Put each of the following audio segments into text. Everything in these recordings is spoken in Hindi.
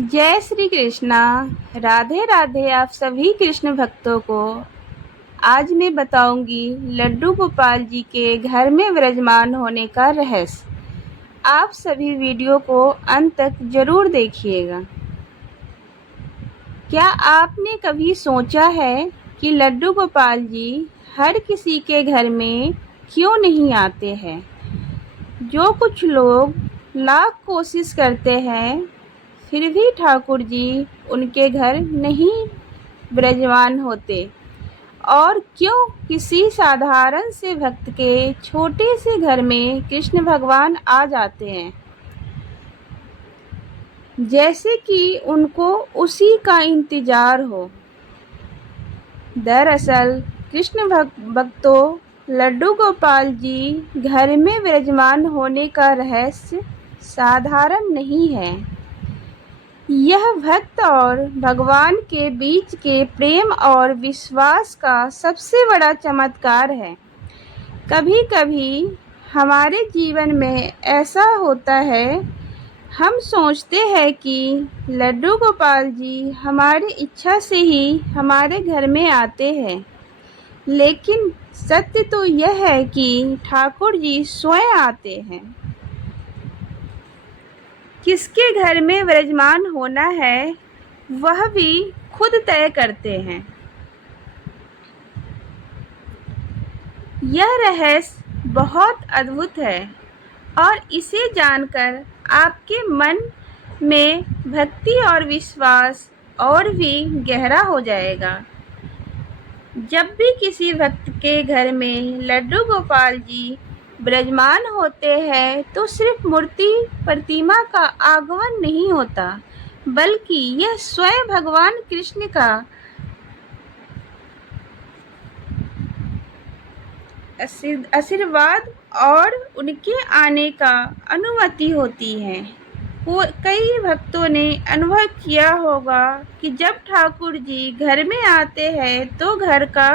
जय श्री कृष्णा। राधे राधे आप सभी कृष्ण भक्तों को। आज मैं बताऊंगी लड्डू गोपाल जी के घर में विराजमान होने का रहस्य। आप सभी वीडियो को अंत तक जरूर देखिएगा। क्या आपने कभी सोचा है कि लड्डू गोपाल जी हर किसी के घर में क्यों नहीं आते हैं? जो कुछ लोग लाख कोशिश करते हैं फिर भी ठाकुर जी उनके घर नहीं विराजमान होते, और क्यों किसी साधारण से भक्त के छोटे से घर में कृष्ण भगवान आ जाते हैं जैसे कि उनको उसी का इंतजार हो। दरअसल कृष्ण भक्तों, लड्डू गोपाल जी घर में विराजमान होने का रहस्य साधारण नहीं है। यह भक्त और भगवान के बीच के प्रेम और विश्वास का सबसे बड़ा चमत्कार है। कभी-कभी हमारे जीवन में ऐसा होता है, हम सोचते हैं कि लड्डू गोपाल जी हमारी इच्छा से ही हमारे घर में आते हैं, लेकिन सत्य तो यह है कि ठाकुर जी स्वयं आते हैं। किसके घर में विराजमान होना है वह भी खुद तय करते हैं। यह रहस्य बहुत अद्भुत है और इसे जानकर आपके मन में भक्ति और विश्वास और भी गहरा हो जाएगा। जब भी किसी भक्त के घर में लड्डू गोपाल जी विराजमान होते हैं तो सिर्फ मूर्ति प्रतिमा का आगमन नहीं होता, बल्कि यह स्वयं भगवान कृष्ण का आशीर्वाद और उनके आने का अनुमति होती है। कई भक्तों ने अनुभव किया होगा कि जब ठाकुर जी घर में आते हैं तो घर का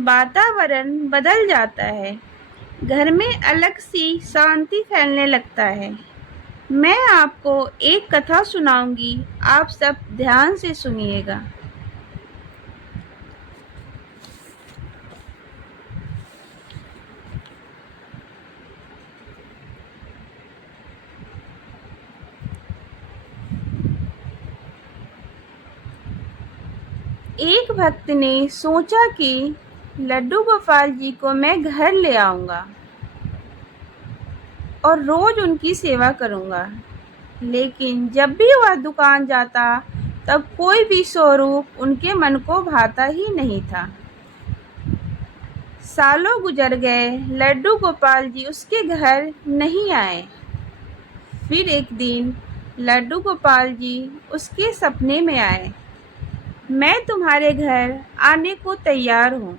वातावरण बदल जाता है, घर में अलग सी शांति फैलने लगता है। मैं आपको एक कथा सुनाऊंगी, आप सब ध्यान से सुनिएगा। एक भक्त ने सोचा कि लड्डू गोपाल जी को मैं घर ले आऊंगा और रोज उनकी सेवा करूंगा, लेकिन जब भी वह दुकान जाता तब कोई भी स्वरूप उनके मन को भाता ही नहीं था। सालों गुजर गए, लड्डू गोपाल जी उसके घर नहीं आए। फिर एक दिन लड्डू गोपाल जी उसके सपने में आए। मैं तुम्हारे घर आने को तैयार हूँ।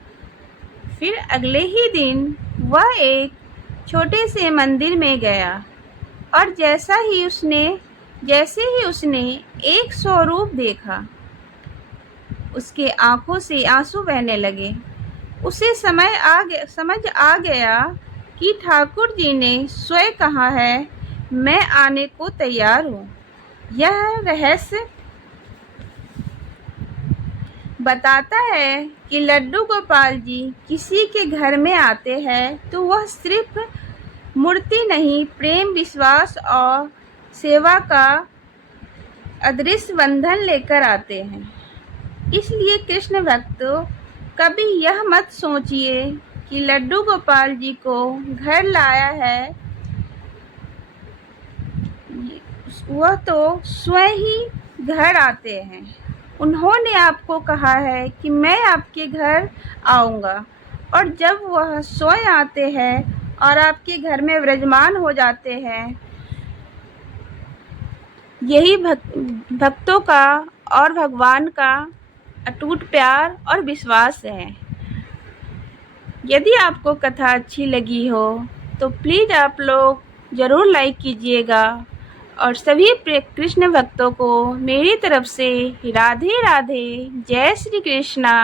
फिर अगले ही दिन वह एक छोटे से मंदिर में गया और जैसे ही उसने एक स्वरूप देखा, उसके आंखों से आंसू बहने लगे। उसे समझ आ गया कि ठाकुर जी ने स्वयं कहा है, मैं आने को तैयार हूँ। यह रहस्य बताता है कि लड्डू गोपाल जी किसी के घर में आते हैं तो वह सिर्फ मूर्ति नहीं, प्रेम, विश्वास और सेवा का अदृश्य बंधन लेकर आते हैं। इसलिए कृष्ण भक्तों, कभी यह मत सोचिए कि लड्डू गोपाल जी को घर लाया है, वह तो स्वयं ही घर आते हैं। उन्होंने आपको कहा है कि मैं आपके घर आऊँगा, और जब वह स्वयं आते हैं और आपके घर में विराजमान हो जाते हैं, यही भक्तों का और भगवान का अटूट प्यार और विश्वास है। यदि आपको कथा अच्छी लगी हो तो प्लीज़ आप लोग ज़रूर लाइक कीजिएगा, और सभी कृष्ण भक्तों को मेरी तरफ से राधे राधे, जय श्री कृष्णा।